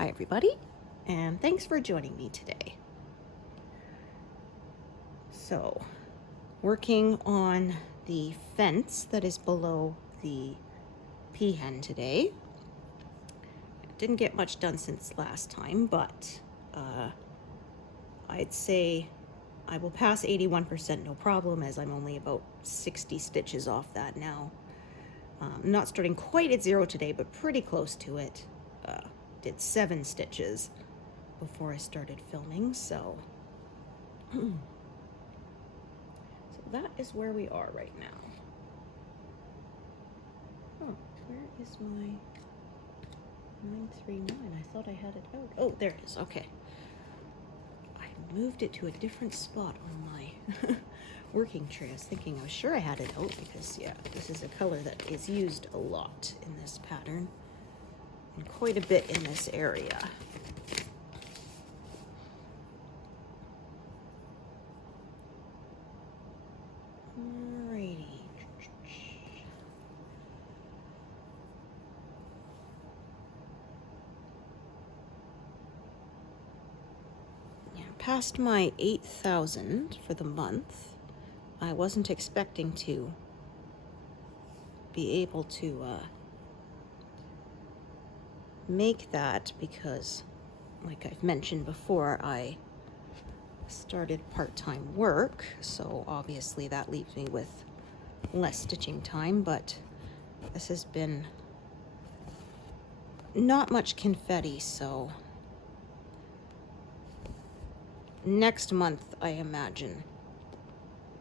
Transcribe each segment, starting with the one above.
Hi everybody, and thanks for joining me today. So, working on the fence that is below the peahen today. Didn't get much done since last time, but I'd say I will pass 81% no problem, as I'm only about 60 stitches off that now. Not starting quite at 0 today, but pretty close to it. Did 7 stitches before I started filming, so that is where we are right now. Oh, where is my 939? I thought I had it out. Oh, there it is. Okay. I moved it to a different spot on my working tray. I was thinking, I was sure I had it out because, yeah, this is a color that is used a lot in this pattern and quite a bit in this area. Alrighty. Yeah, past my 8,000 for the month. I wasn't expecting to be able to make that because, like I've mentioned before, I started part-time work, so obviously that leaves me with less stitching time, but this has been not much confetti, so next month I imagine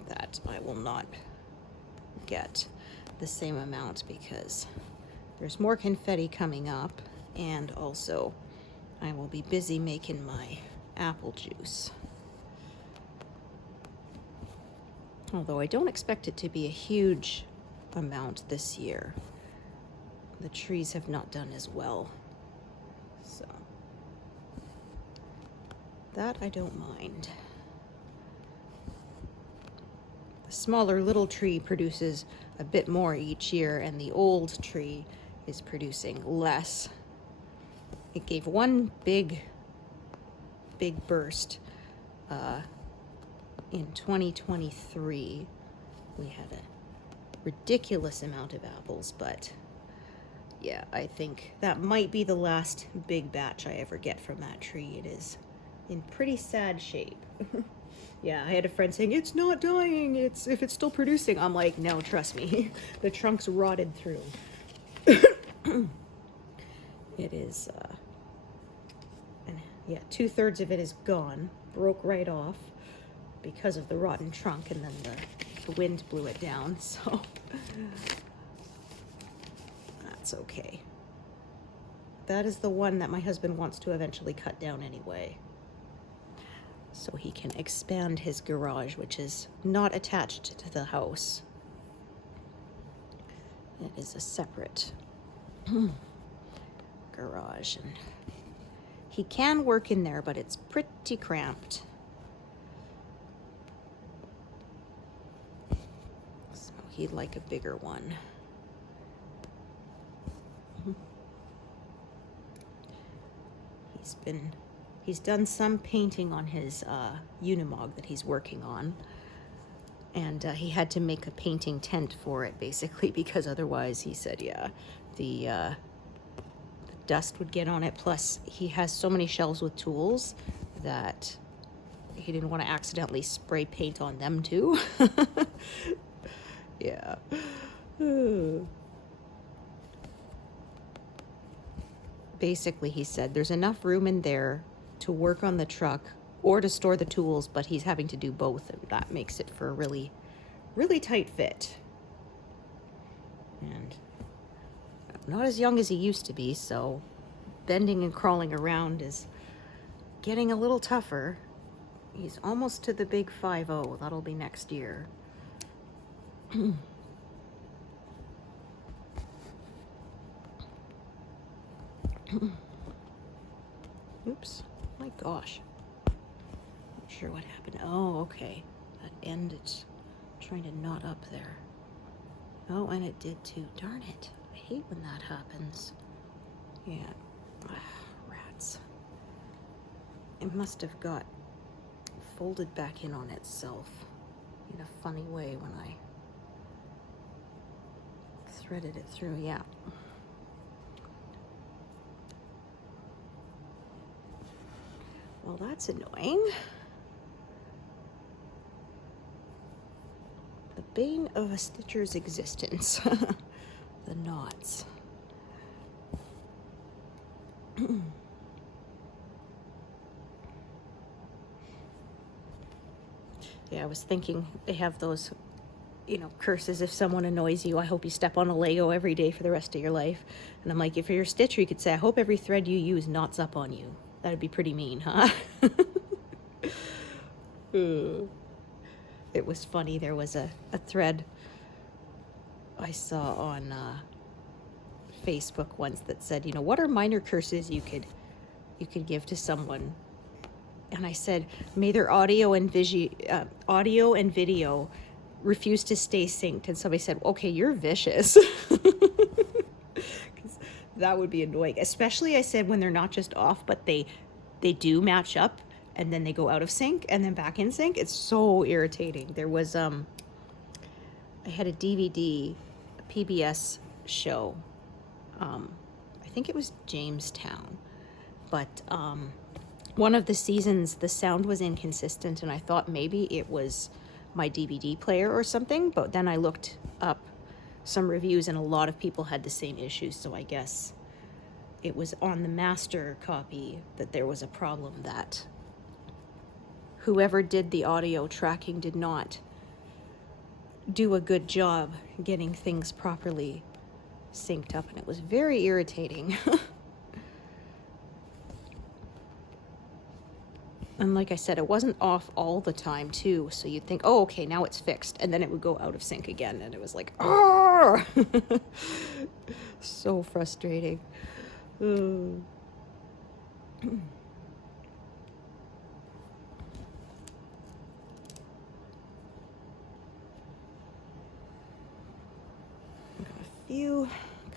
that I will not get the same amount because there's more confetti coming up, and also I will be busy making my apple juice. Although I don't expect it to be a huge amount this year. The trees have not done as well, so that I don't mind. The smaller little tree produces a bit more each year, and the old tree is producing less. It gave one big burst in 2023. We had a ridiculous amount of apples, but yeah, I think that might be the last big batch I ever get from that tree. It is in pretty sad shape. Yeah, I had a friend saying, it's not dying, if it's still producing. I'm like, no, trust me, the trunk's rotted through. It is, and yeah, 2/3 of it is gone, broke right off because of the rotten trunk, and then the wind blew it down, so that's okay. That is the one that my husband wants to eventually cut down anyway, so he can expand his garage, which is not attached to the house. It is a separate garage, and he can work in there, but it's pretty cramped. So he'd like a bigger one. He's done some painting on his Unimog that he's working on, and he had to make a painting tent for it, basically, because otherwise, he said, yeah, the dust would get on it. Plus, he has so many shelves with tools that he didn't want to accidentally spray paint on them too. Yeah. Basically, he said there's enough room in there to work on the truck or to store the tools, but he's having to do both, and that makes it for a really, really tight fit. And not as young as he used to be, so bending and crawling around is getting a little tougher. He's almost to the big 5-0. That'll be next year. Oops, my gosh. Not sure what happened. Oh, okay. That end, it's trying to knot up there. Oh, and it did too. Darn it. I hate when that happens. Yeah. Rats. it must have got folded back in on itself in a funny way when I threaded it through. Yeah. Well, that's annoying. The bane of a stitcher's existence. The knots. Yeah, I was thinking they have those, you know, curses. If someone annoys you, I hope you step on a Lego every day for the rest of your life. And I'm like, if you're a stitcher, you could say, I hope every thread you use knots up on you. That'd be pretty mean, huh? It was funny. There was a thread I saw on Facebook once that said, you know, what are minor curses you could give to someone? And I said, may their audio and video refuse to stay synced. And somebody said, okay, you're vicious. 'Cause that would be annoying. Especially, I said, when they're not just off, but they do match up and then they go out of sync and then back in sync. It's so irritating. There was, I had a DVD, a PBS show. I think it was Jamestown. But, one of the seasons, the sound was inconsistent, and I thought maybe it was my DVD player or something, but then I looked up some reviews, and a lot of people had the same issues, so I guess it was on the master copy that there was a problem, that whoever did the audio tracking did not do a good job getting things properly synced up, and it was very irritating. And like I said, it wasn't off all the time, too. So you'd think, oh, okay, now it's fixed. And then it would go out of sync again. And it was like, oh! So frustrating. I'm got a few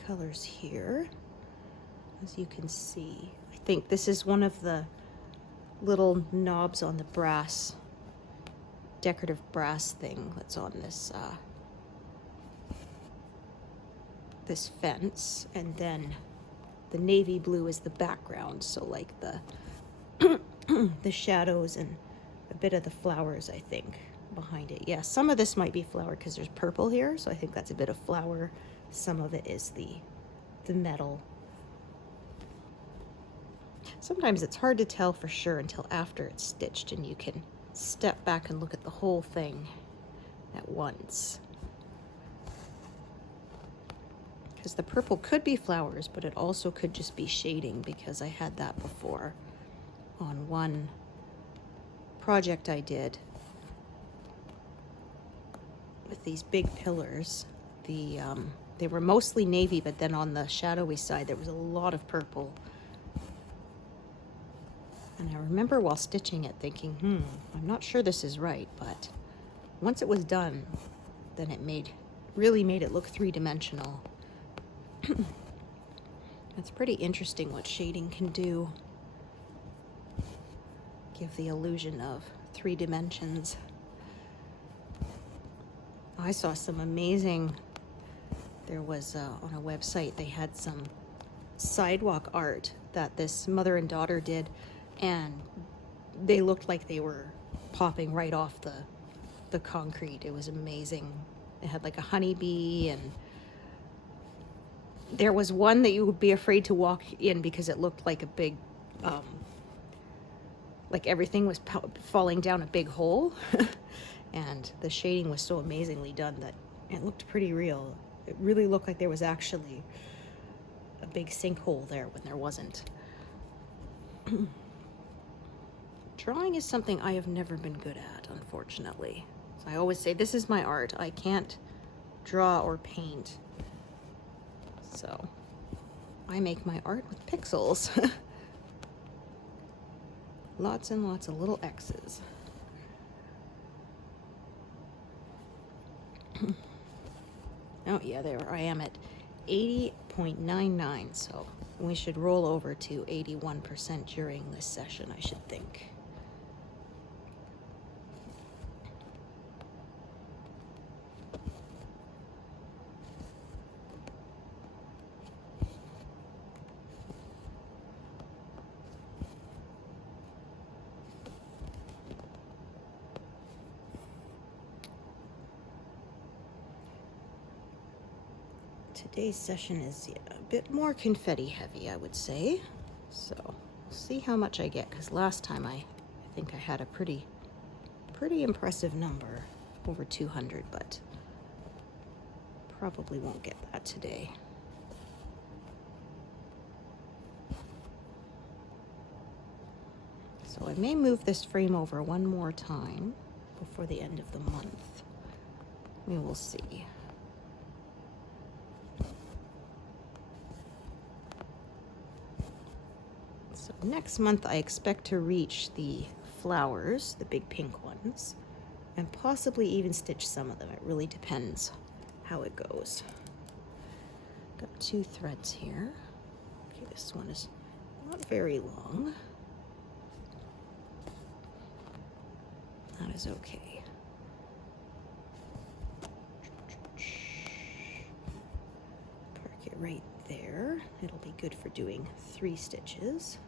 colors here, as you can see. I think this is one of the little knobs on the brass, decorative brass thing that's on this this fence, and then the navy blue is the background, so like the the shadows and a bit of the flowers, I think, behind it. Yeah, some of this might be flower because there's purple here, so I think that's a bit of flower. Some of it is the metal. Sometimes it's hard to tell for sure until after it's stitched and you can step back and look at the whole thing at once. Because the purple could be flowers, but it also could just be shading, because I had that before on one project I did with these big pillars. They were mostly navy, but then on the shadowy side there was a lot of purple. And I remember while stitching it thinking, I'm not sure this is right, but once it was done, then it really made it look three-dimensional. It's pretty interesting what shading can do. Give the illusion of 3 dimensions. I saw some amazing, there was on a website, they had some sidewalk art that this mother and daughter did, and they looked like they were popping right off the concrete. It was amazing. It had like a honeybee, and there was one that you would be afraid to walk in because it looked like a big, like everything was falling down a big hole. And the shading was so amazingly done that it looked pretty real. It really looked like there was actually a big sinkhole there when there wasn't. Drawing is something I have never been good at, unfortunately. So I always say, this is my art. I can't draw or paint. So I make my art with pixels. Lots and lots of little X's. Oh yeah, there I am at 80.99, so We should roll over to 81% during this session, I should think. Today's session is a bit more confetti heavy, I would say. So we'll see how much I get, because last time I think I had a pretty impressive number, over 200, but probably won't get that today. So I may move this frame over one more time before the end of the month. We will see. So next month I expect to reach the flowers, the big pink ones, and possibly even stitch some of them. It really depends how it goes. Got 2 threads here. Okay, this one is not very long. That is okay. Park it right there. It'll be good for doing 3 stitches.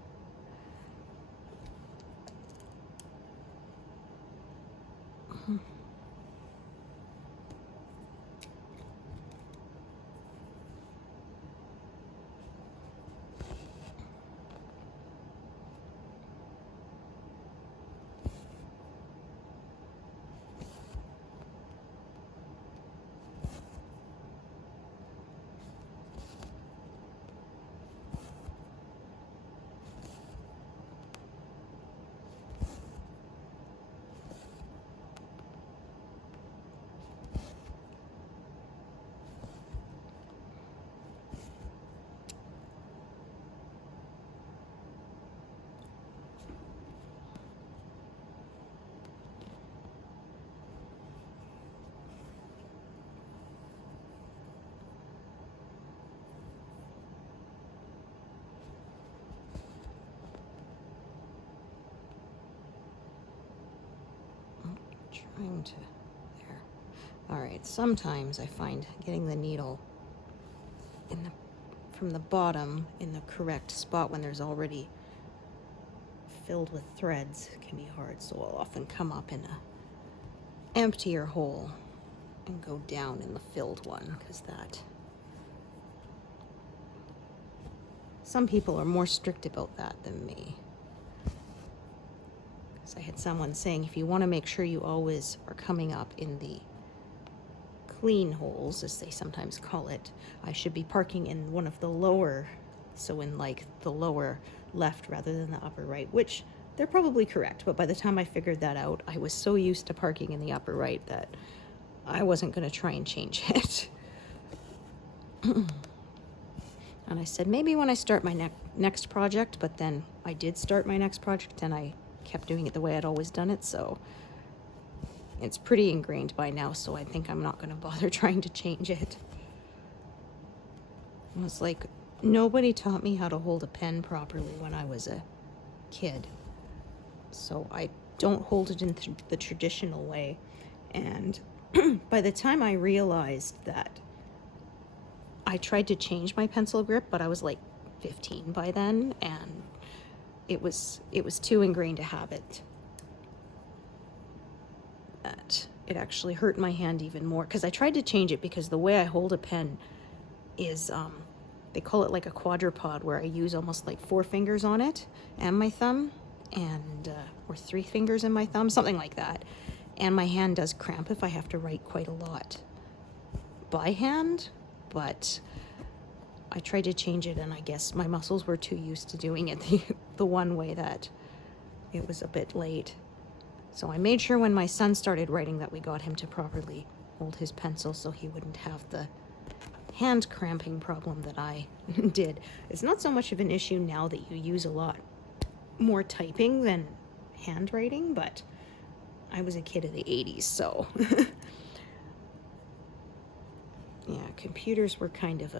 Trying to, there. All right, sometimes I find getting the needle in from the bottom in the correct spot when there's already filled with threads can be hard, so I'll often come up in a emptier hole and go down in the filled one, because that, some people are more strict about that than me. I had someone saying if you want to make sure you always are coming up in the clean holes, as they sometimes call it, I should be parking in one of the lower, so in like the lower left rather than the upper right, which they're probably correct, but by the time I figured that out, I was so used to parking in the upper right that I wasn't going to try and change it. And I said maybe when I start my next project, but then I did start my next project and I kept doing it the way I'd always done it, so it's pretty ingrained by now, so I think I'm not going to bother trying to change it. It was like nobody taught me how to hold a pen properly when I was a kid, so I don't hold it in the traditional way. And by the time I realized that, I tried to change my pencil grip, but I was like 15 by then, and it was too ingrained a habit that it actually hurt my hand even more, because I tried to change it, because the way I hold a pen is they call it like a quadrupod, where I use almost like 4 fingers on it and my thumb, and or 3 fingers and my thumb, something like that, and my hand does cramp if I have to write quite a lot by hand. But I tried to change it, and I guess my muscles were too used to doing it the one way that it was a bit late. So I made sure when my son started writing that we got him to properly hold his pencil so he wouldn't have the hand cramping problem that I did. It's not so much of an issue now that you use a lot more typing than handwriting, but I was a kid of the 80s, so yeah, computers were kind of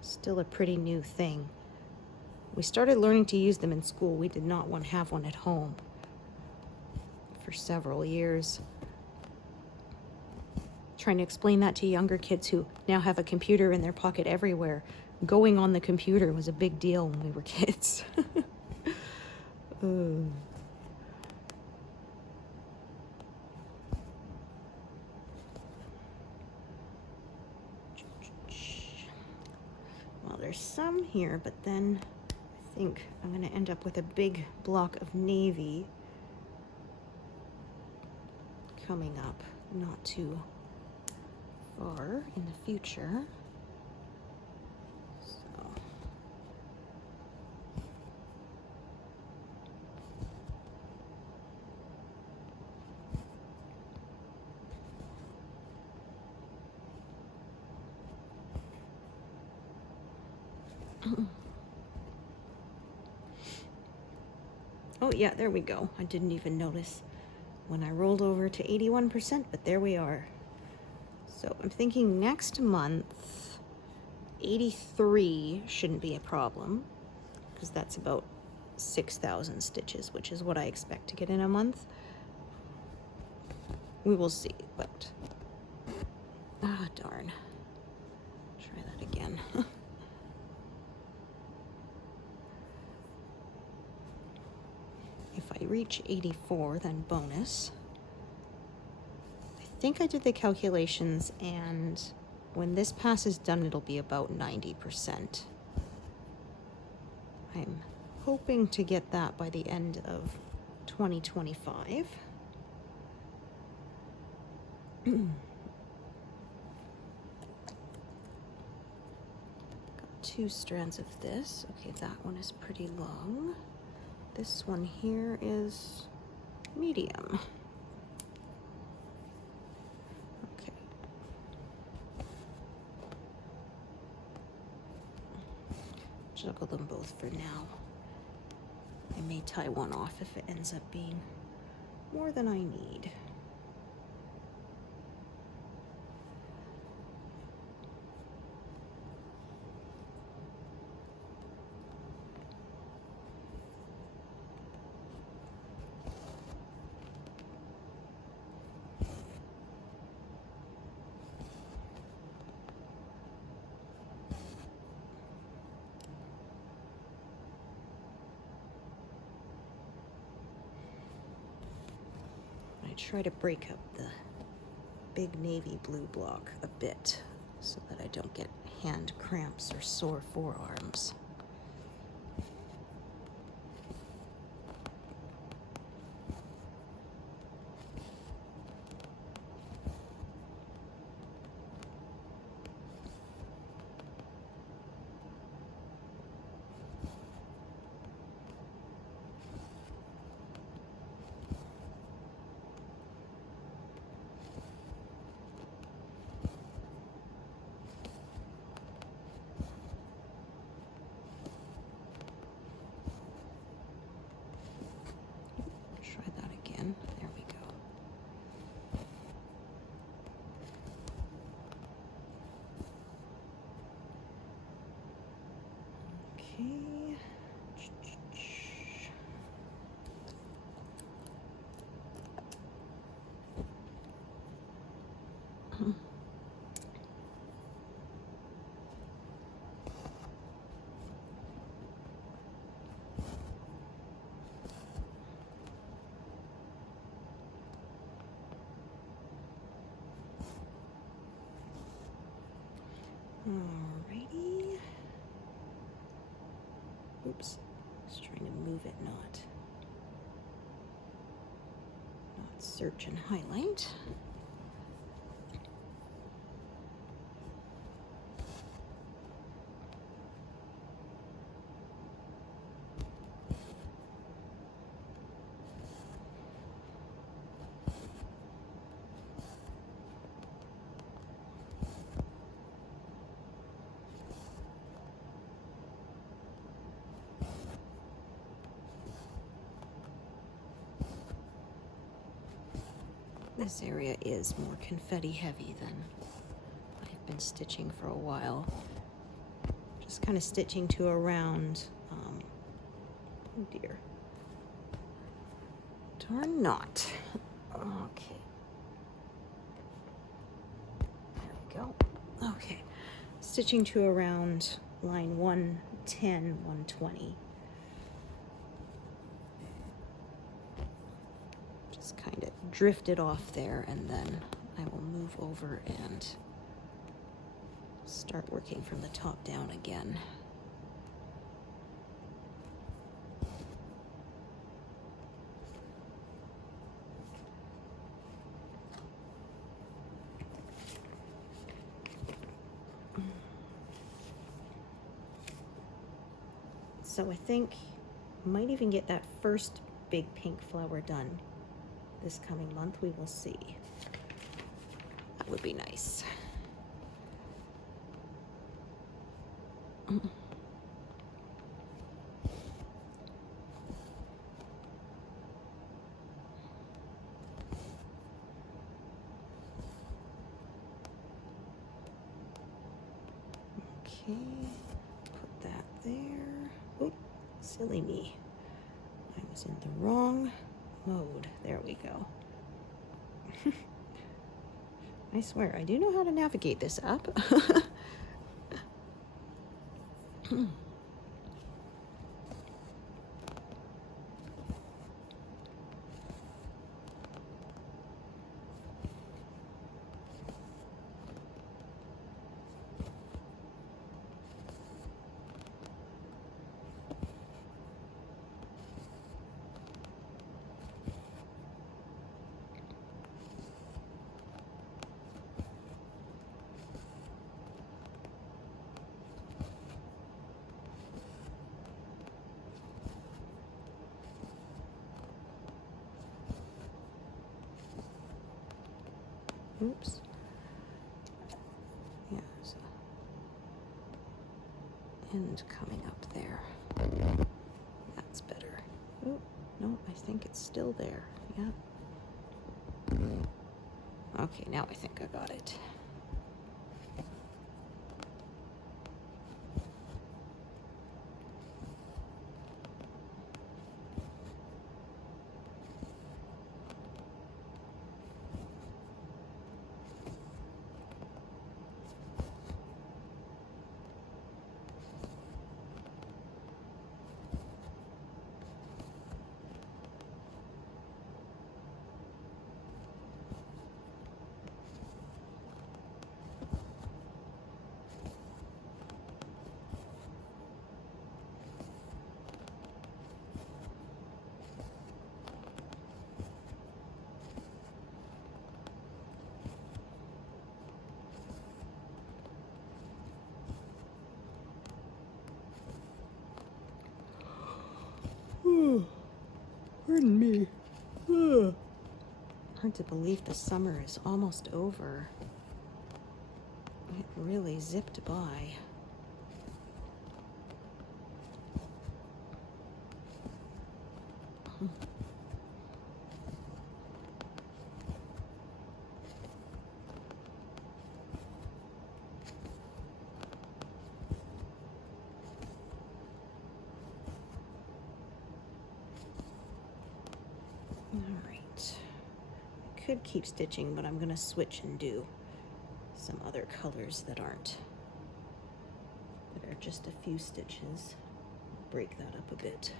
still a pretty new thing We started learning to use them in school. We did not want to have one at home for several years. Trying to explain that to younger kids who now have a computer in their pocket everywhere. Going on the computer was a big deal when we were kids. Well, there's some here, but then I think I'm going to end up with a big block of navy coming up not too far in the future. Oh yeah, there we go. I didn't even notice when I rolled over to 81%, but there we are. So I'm thinking next month, 83 shouldn't be a problem, because that's about 6,000 stitches, which is what I expect to get in a month. We will see, but darn. Try that again. If I reach 84, then bonus. I think I did the calculations, and when this pass is done, it'll be about 90%. I'm hoping to get that by the end of 2025. Got 2 strands of this. Okay, that one is pretty long. This one here is medium. Okay. Juggle them both for now. I may tie one off if it ends up being more than I need. Try to break up the big navy blue block a bit so that I don't get hand cramps or sore forearms. There we go. Okay. Alrighty. Oops. Just trying to move it, not search and highlight. This area is more confetti heavy than I've been stitching for a while. Just kind of stitching to around Oh dear. Darn not. Okay. There we go. Okay. Stitching to around line 110, 120. Just kind of drift it off there, and then I will move over and start working from the top down again. So I think I might even get that first big pink flower done this coming month. We will see. That would be nice. Okay, put that there. Oop, silly me. I was in the wrong mode. There we go. I swear, I do know how to navigate this app. Oops. Yeah, so end coming up there. That's better. Oh, no, I think it's still there. Yeah. Okay, now I think I got it. Pardon me. Hard to believe the summer is almost over. It really zipped by. Could keep stitching, but I'm gonna switch and do some other colors that are just a few stitches. Break that up a bit.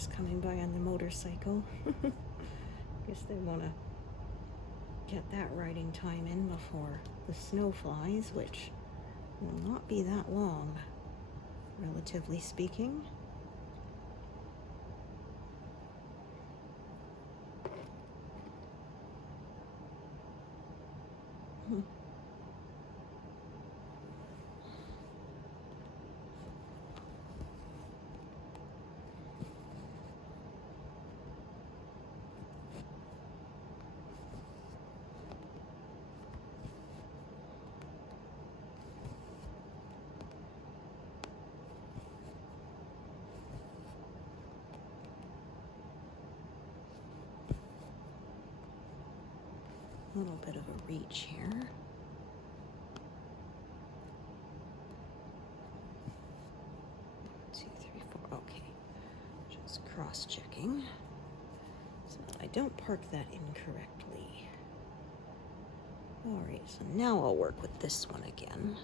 neighbors coming by on the motorcycle. Guess they want to get that riding time in before the snow flies, which will not be that long, relatively speaking. A little bit of a reach here. 2, 3, 4. Okay. Just cross-checking so that I don't park that incorrectly. All right, so now I'll work with this one again.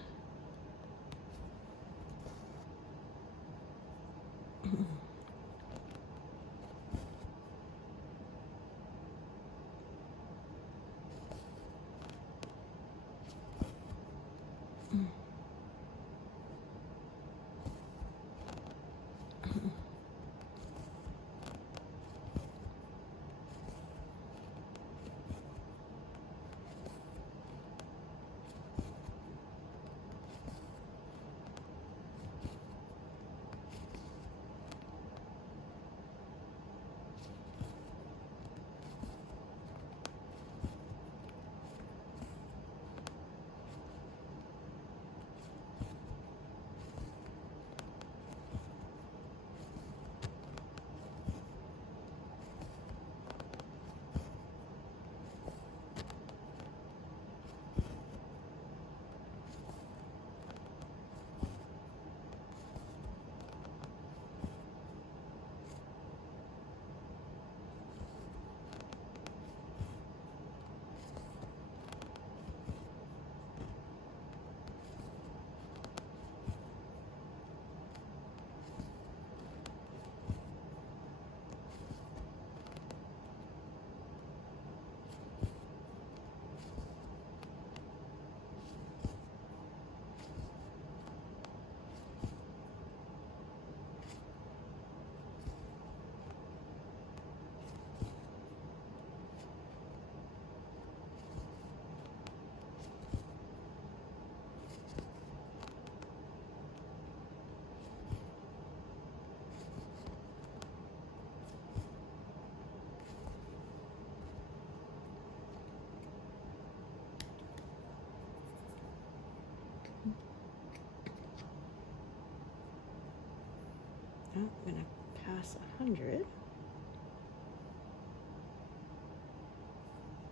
Oh, I'm gonna pass 100.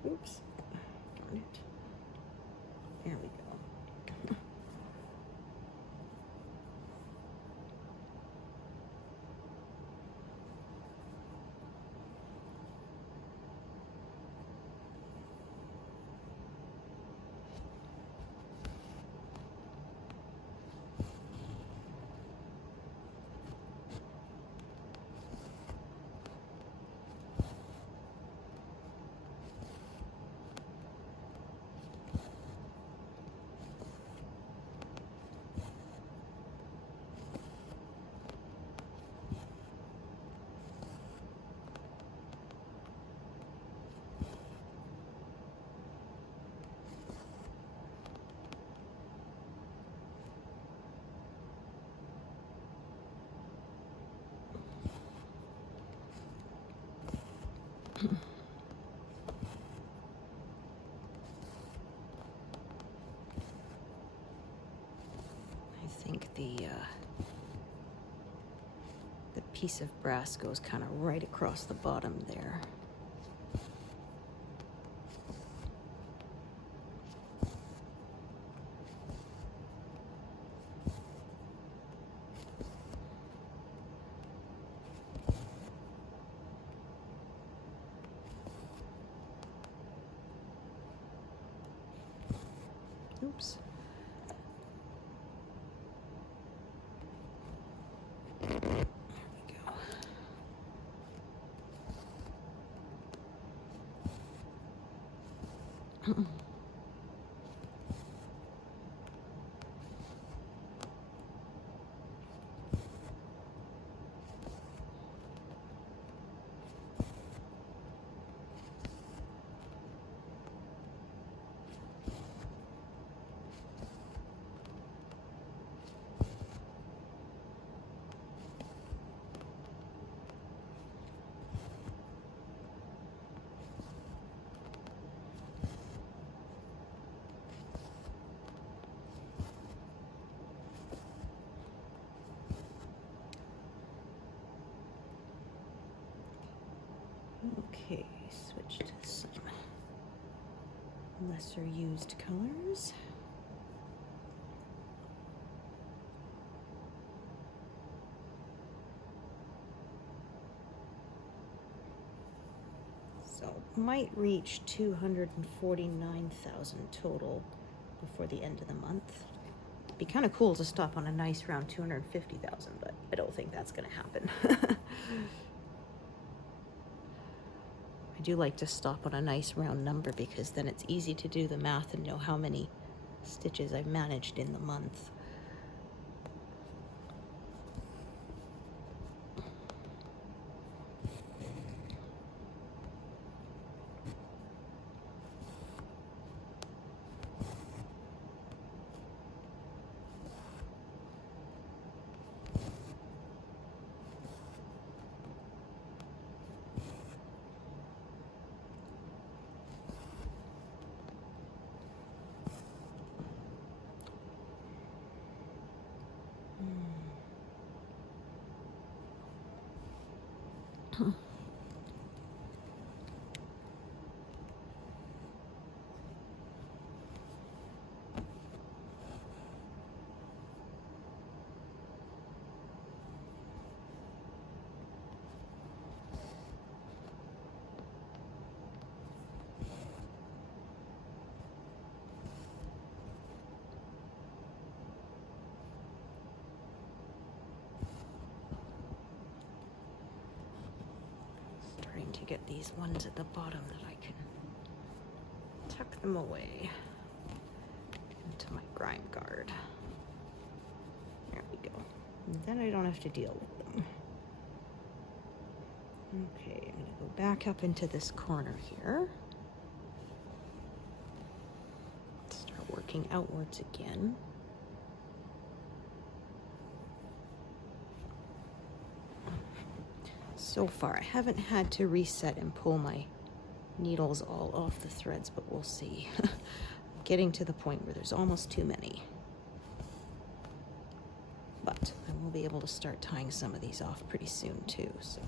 Oops, darn it. There we go. I think the piece of brass goes kind of right across the bottom there. Oops. There we go. Okay, switch to some lesser used colors. So might reach 249,000 total before the end of the month. It'd be kind of cool to stop on a nice round 250,000, but I don't think that's going to happen. I do like to stop on a nice round number because then it's easy to do the math and know how many stitches I've managed in the month. Starting to get these ones at the bottom that I can tuck them away into my grime guard. There we go. And then I don't have to deal with them. Okay, I'm going to go back up into this corner here. Start working outwards again. So far, I haven't had to reset and pull my needles all off the threads, but we'll see. I'm getting to the point where there's almost too many. But I will be able to start tying some of these off pretty soon too, so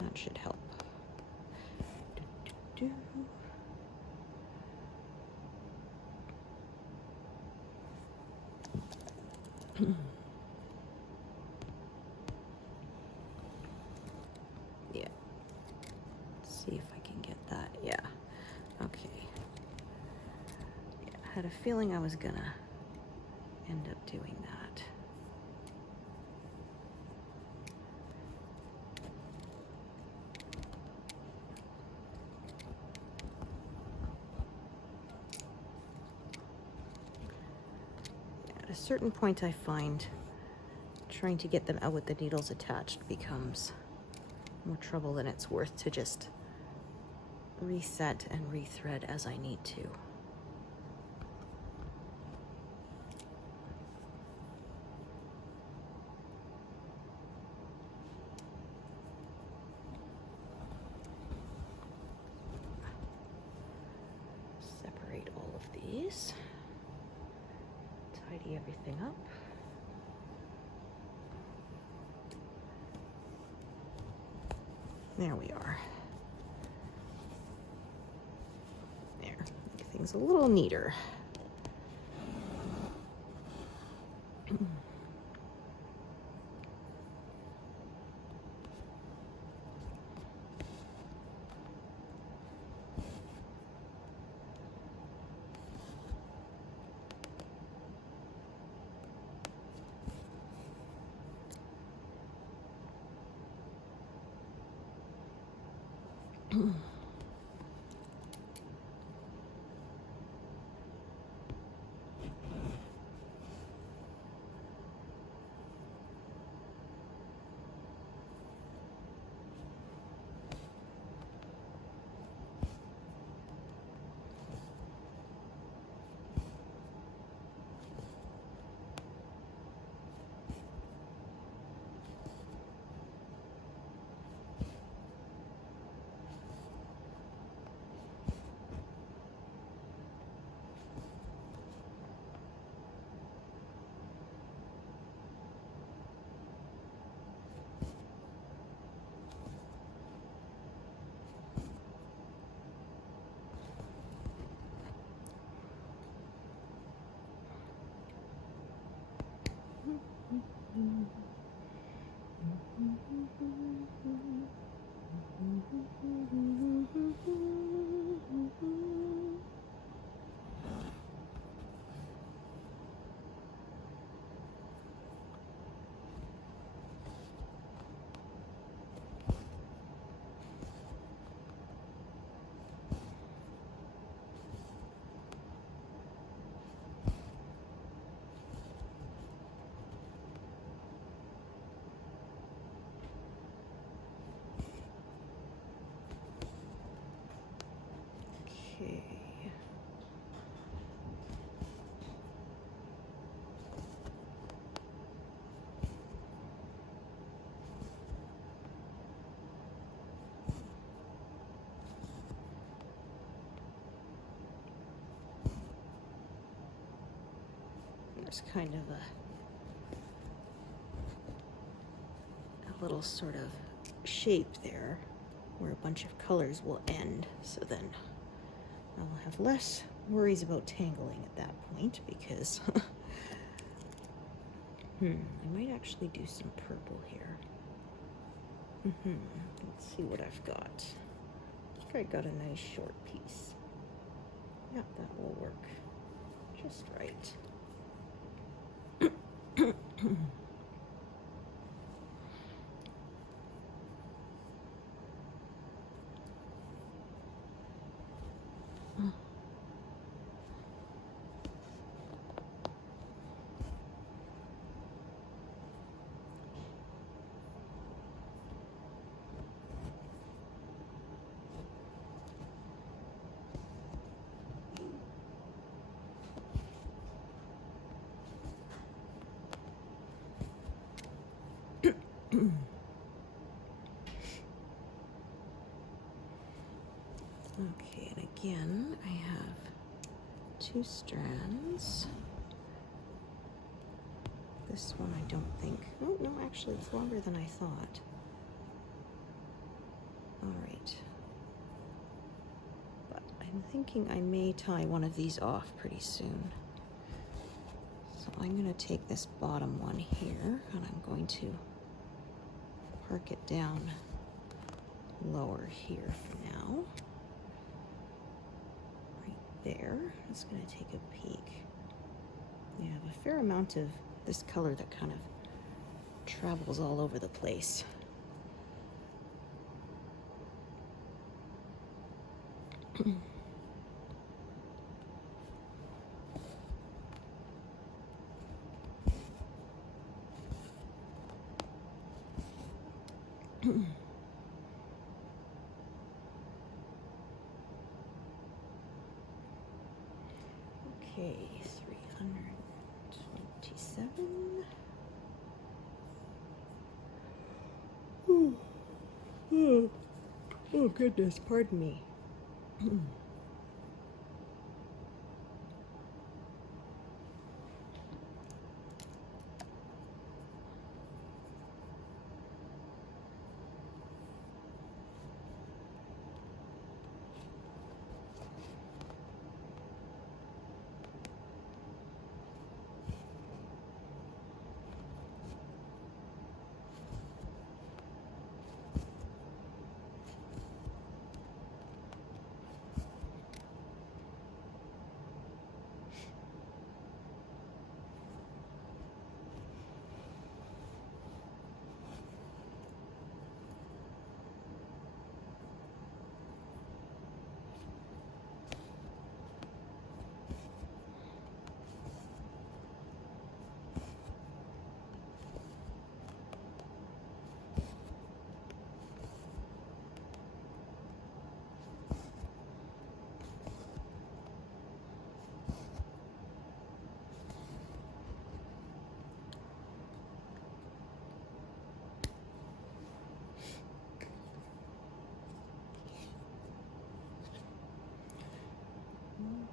that should help. Yeah. Let's see if I can get that. Yeah. Okay. Yeah, I had a feeling I was gonna end up doing that. At a certain point, I find trying to get them out with the needles attached becomes more trouble than it's worth to just reset and rethread as I need to. Separate all of these. Tidy everything up. There we are. There, make things a little neater. Okay. There's kind of a little sort of shape there where a bunch of colors will end, so then I'll have less worries about tangling at that point because I might actually do some purple here. Let's see what I've got. I think I got a nice short piece. Yeah, that will work just right. Okay, and again, I have 2 strands. This one I don't think, oh no, actually it's longer than I thought. All right. But I'm thinking I may tie one of these off pretty soon. So I'm gonna take this bottom one here and I'm going to park it down lower here for now. There. I'm just going to take a peek. We have a fair amount of this color that kind of travels all over the place. Okay, 327. Oh goodness, pardon me.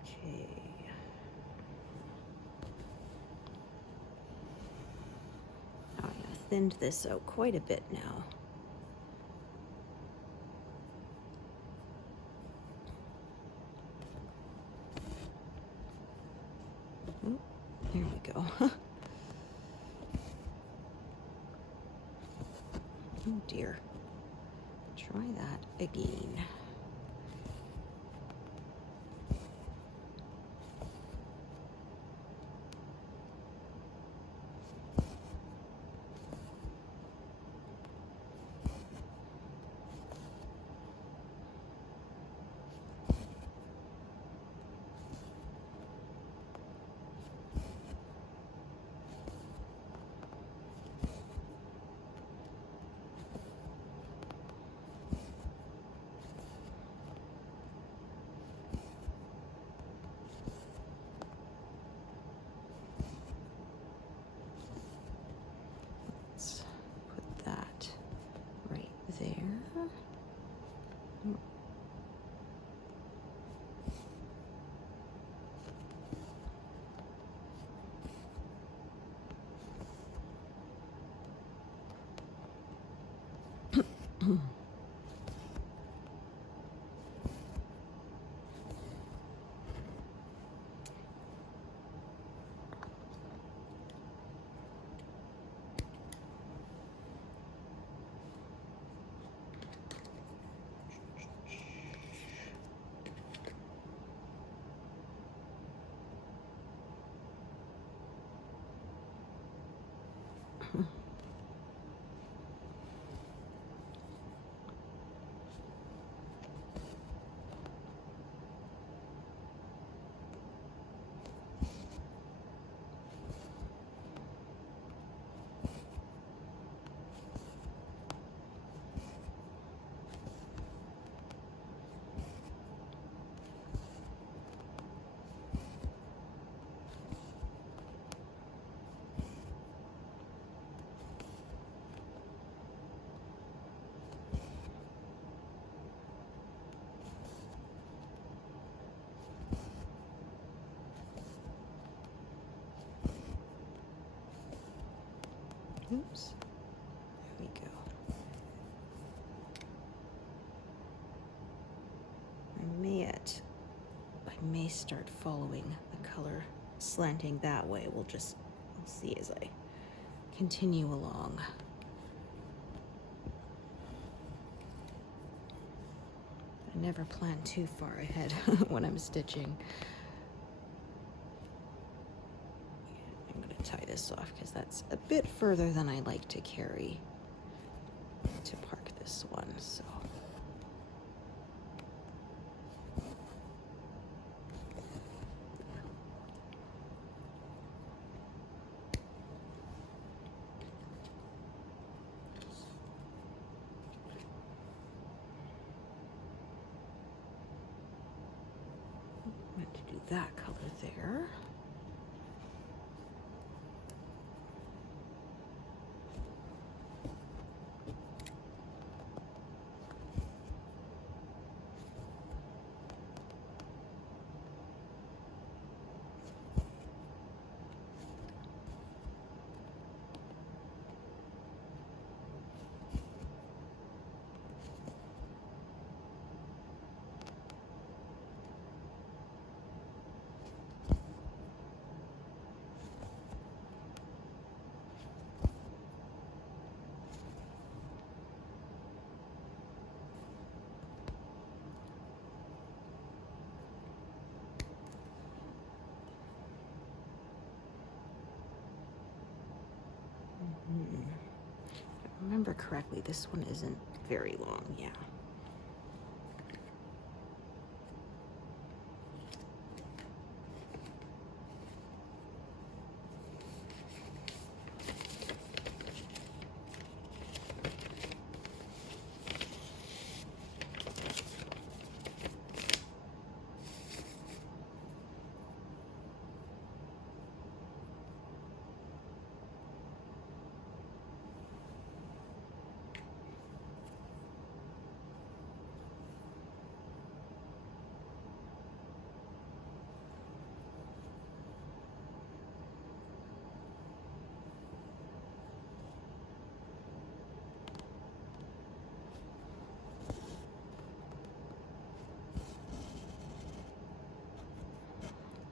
Okay. I've thinned this out quite a bit now. Oh, there we go. Oh dear. Try that again. Oops. There we go. I may start following the color slanting that way. We'll see as I continue along. I never plan too far ahead when I'm stitching. I'm going to tie this off because that's a bit further than I like to carry to park this one. So. To do that color there. If I remember correctly, this one isn't very long, yeah.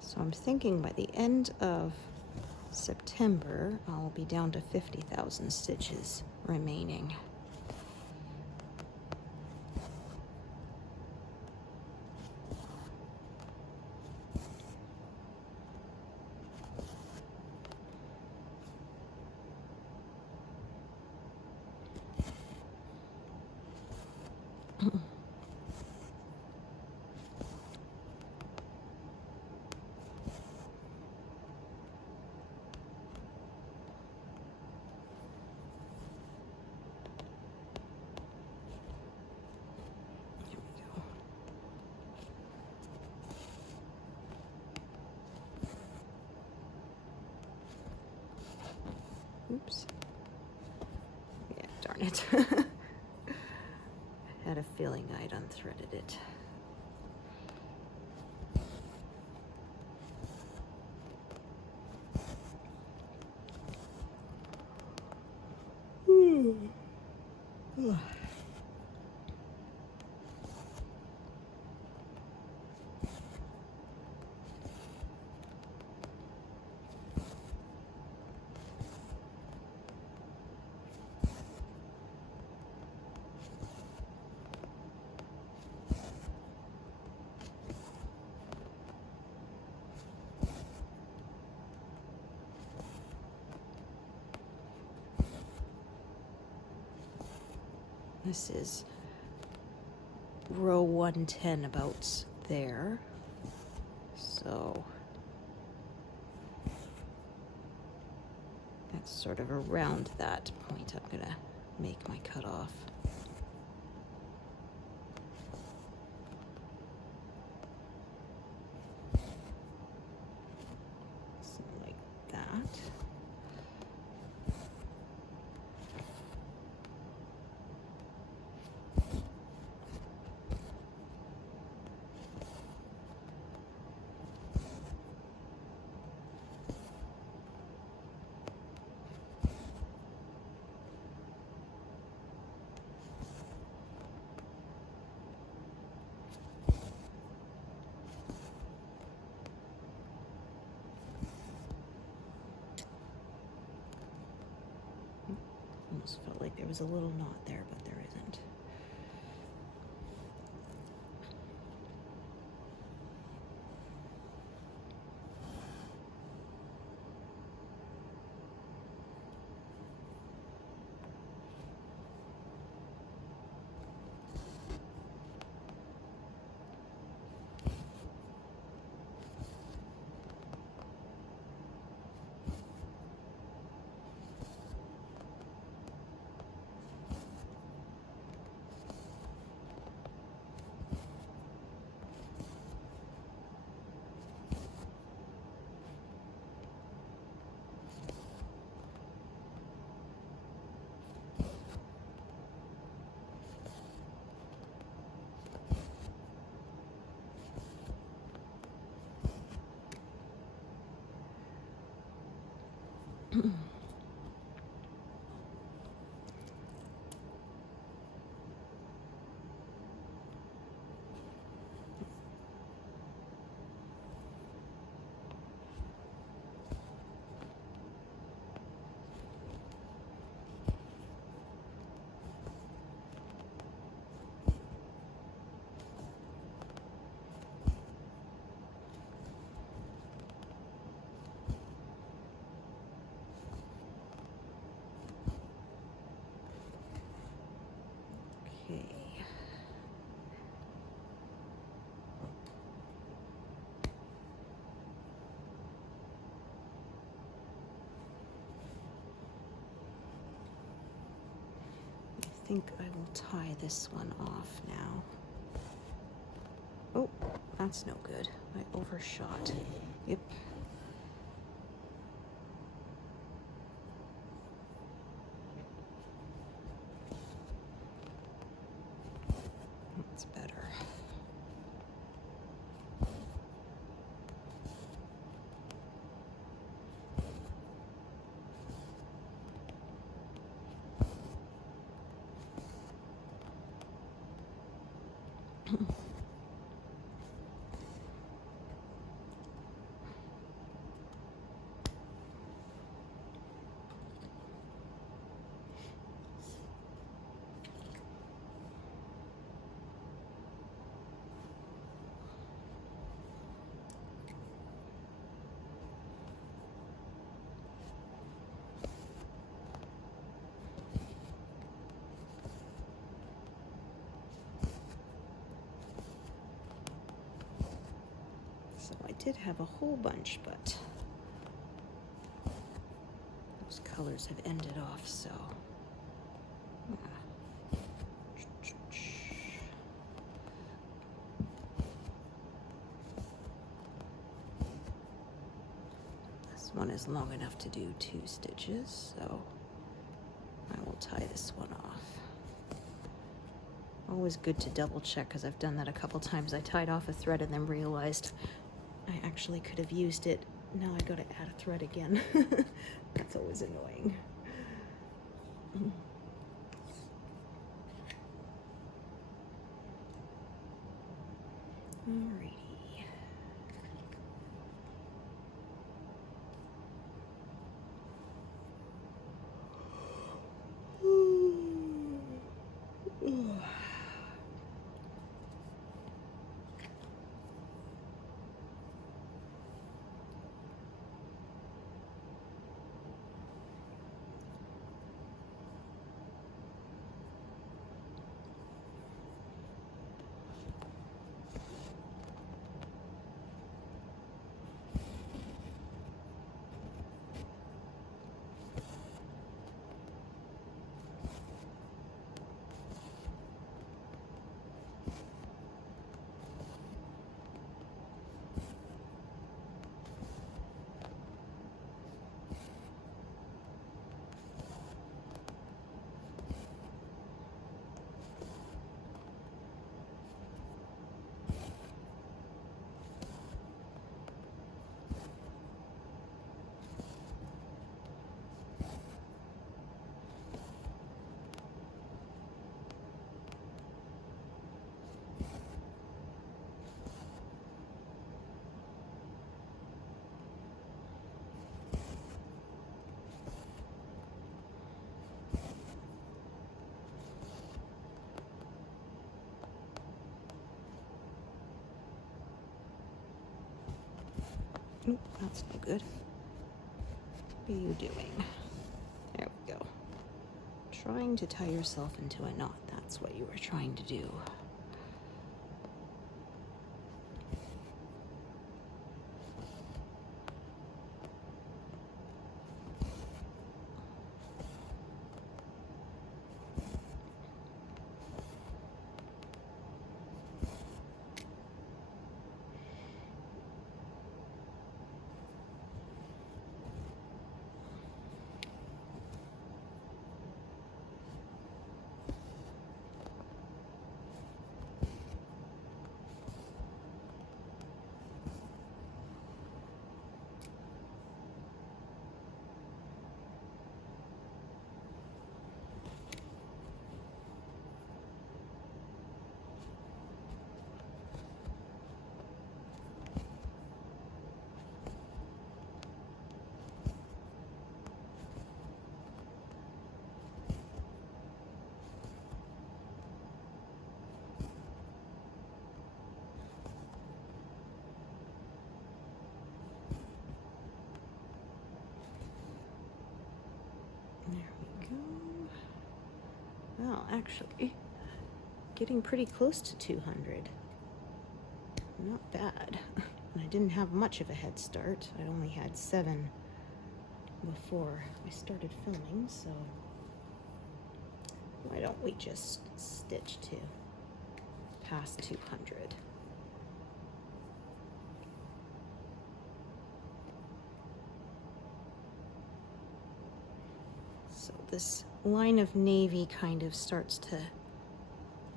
So I'm thinking by the end of September, I'll be down to 50,000 stitches remaining. Oops. Yeah, darn it. had a feeling I'd unthreaded it. Ugh. This is row 110, about there. So that's sort of around that point I'm gonna make my cutoff. Something like that. Almost felt like there was a little knot there, but there isn't. Okay. I think I will tie this one off now. Oh, that's no good. I overshot. Yep. That's better. So I did have a whole bunch, but those colors have ended off, so. This one is long enough to do 2 stitches, so I will tie this one off. Always good to double check, because I've done that a couple times. I tied off a thread and then realized I actually could have used it. Now I gotta add a thread again. That's always annoying. Alrighty. Oop, that's no good. What are you doing? There we go. Trying to tie yourself into a knot. That's what you were trying to do. Well, actually, getting pretty close to 200. Not bad. And I didn't have much of a head start. I only had 7 before I started filming, so why don't we just stitch to past 200? So this line of navy kind of starts to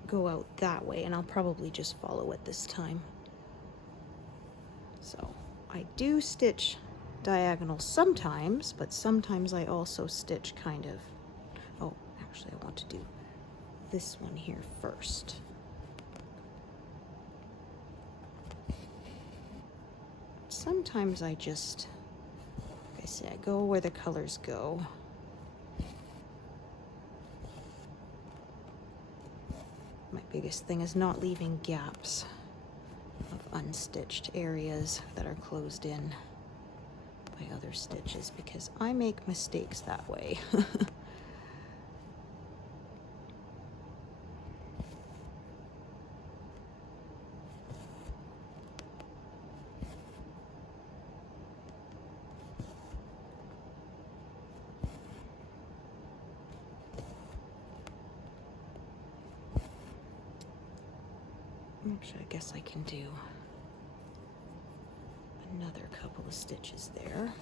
go out that way, and I'll probably just follow it this time. So I do stitch diagonal sometimes, but sometimes I also stitch kind of, oh, actually I want to do this one here first. Sometimes I just, like I say, I go where the colors go. My biggest thing is not leaving gaps of unstitched areas that are closed in by other stitches, because I make mistakes that way. Actually, I guess I can do another couple of stitches there.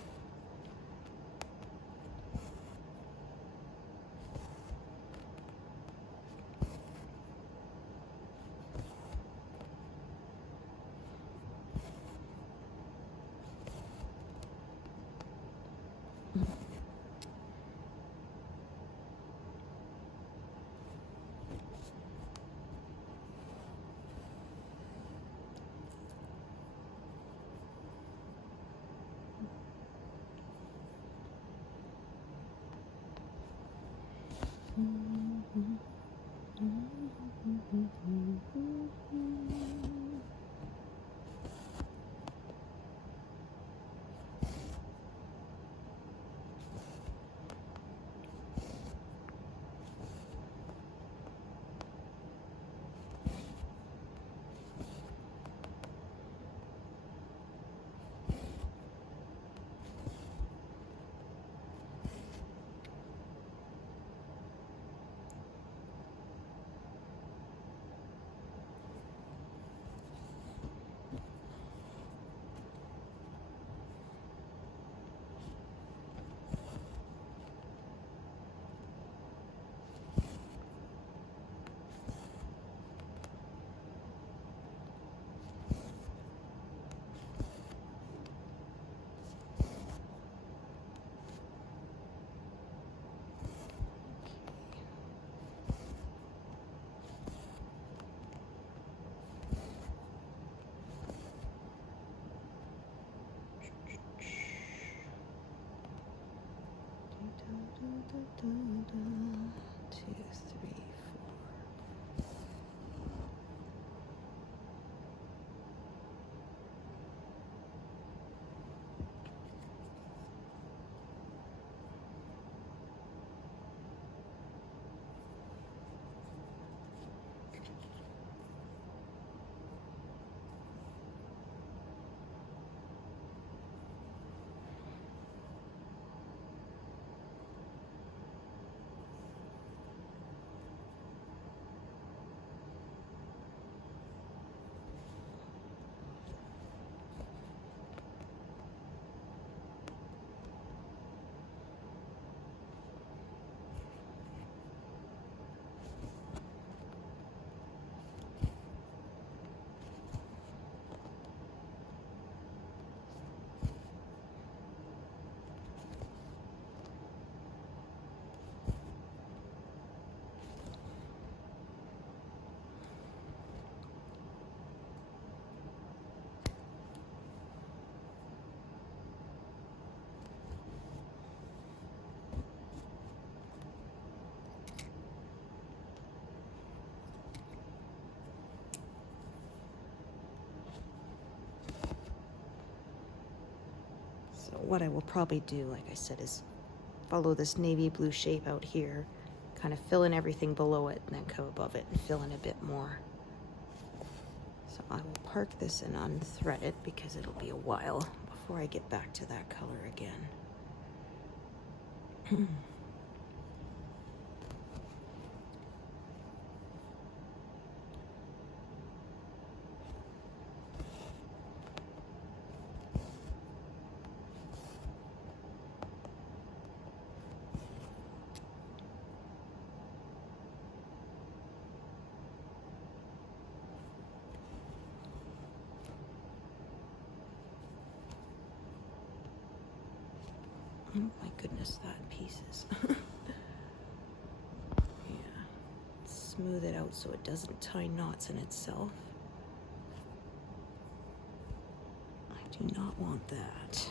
Two, three, four. So what I will probably do, like I said, is follow this navy blue shape out here, kind of fill in everything below it, and then come above it and fill in a bit more. So I will park this and unthread it because it'll be a while before I get back to that color again. Oh my goodness, that in pieces. Yeah. Smooth it out so it doesn't tie knots in itself. I do not want that.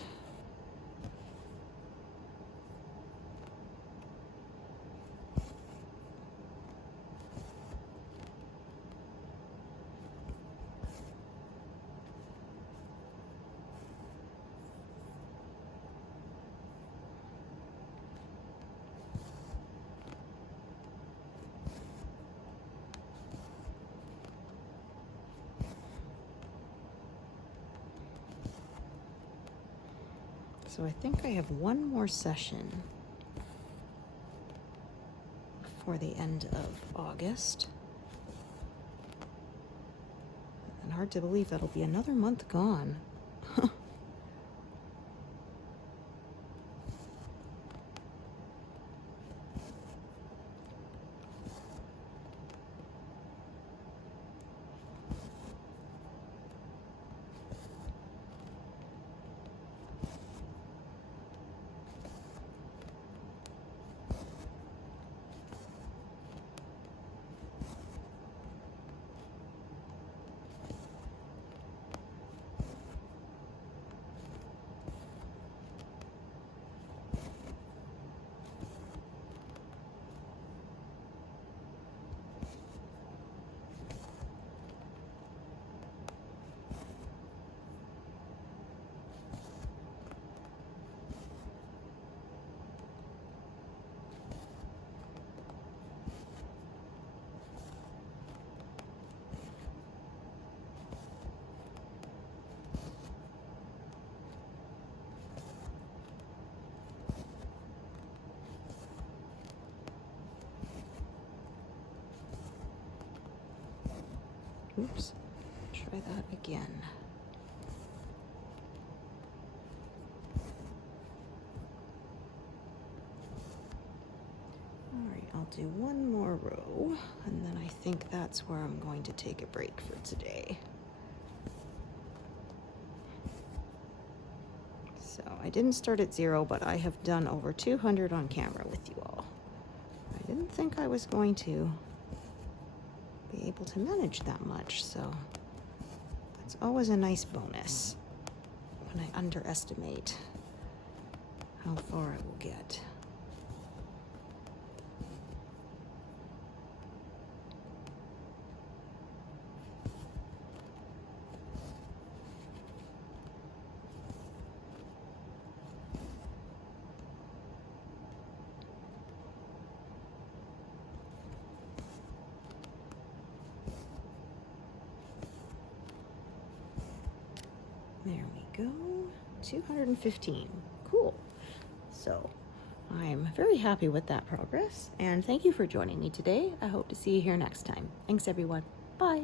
So I think I have one more session before the end of August. And hard to believe that'll be another month gone. Oops, try that again. All right, I'll do one more row, and then I think that's where I'm going to take a break for today. So I didn't start at 0, but I have done over 200 on camera with you all. I didn't think I was going to be able to manage that much, so that's always a nice bonus when I underestimate how far I will get. There we go, 215, cool. So I'm very happy with that progress, and thank you for joining me today. I hope to see you here next time. Thanks everyone, bye.